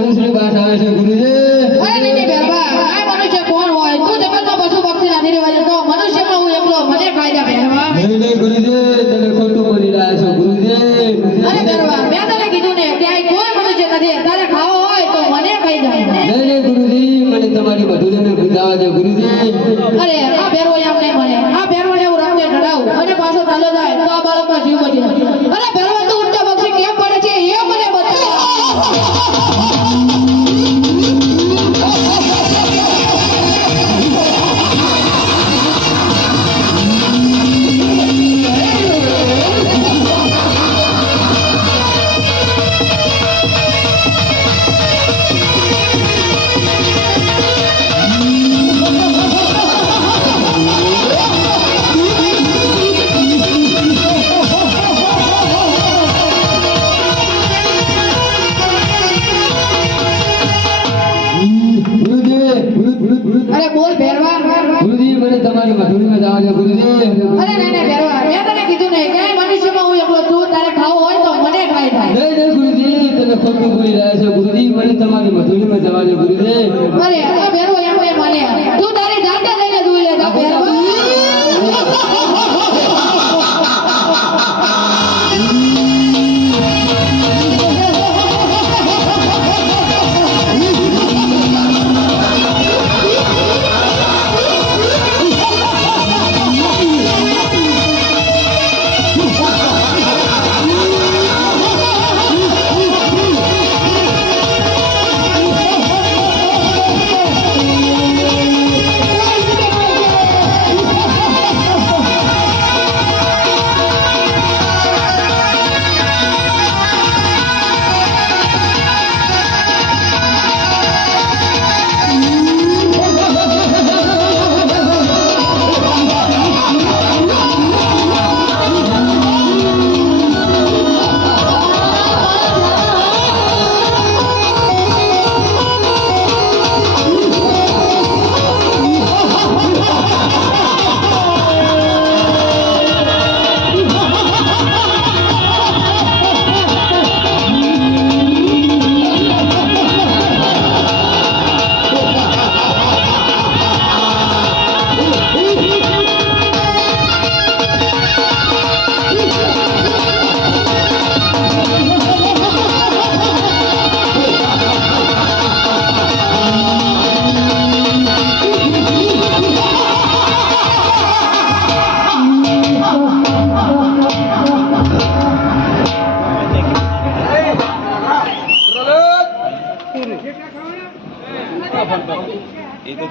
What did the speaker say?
મનુષ્યની વાત આવે છે ગુરુજી. અરે નહીં બેરબા આ મનુષ્ય કોણ હોય તું જગતનો પશુ પક્ષી નથી રહેવા તો મનુષ્યમાં હું એકલો મને ફાયદા બેરબા નહીં ગુરુજી, તમે ખોટું બોલી રહ્યા છો ગુરુજી. અરે બેરબા મેં તને કીધું ને ક્યાંય કોઈ મનુષ્ય નથી તારે ખાવો હોય તો મને ખાઈ જાય નહીં ગુરુજી, મને તમારી મધુરીને પૂજાવા દે ગુરુજી. અરે આ બેરવો એમ નહીં મને આ બેરવો એવું રાતે ઢળાવું અને પાછો ચાલો જાય તો આ બાળકનો જીવ બચી જાય. અરે બેરવો તું ઉડતા પક્ષી કેમ પડે છે એ મને બતાવ. અરે બોલ બેરવા ગુરુજી, મને તમારી મધુરીમાં જવા દે ગુરુજી. અરે નહીં બેરવા મેં તને કીધું ને ક્યાંય મનુષ્યમાં હું એકલો છું તારે ખાવો હોય તો મને ખાઈ જાય. નહીં ગુરુજી, તમે ખોટું બોલી રહ્યા છો ગુરુજી. મને તમારી મધુરીમાં જવા દે ગુરુજી. અરે આ બેરવો એમ નહીં મને તું તારી જાતે લઈને જોઈ લે જા બેરવા. એ તો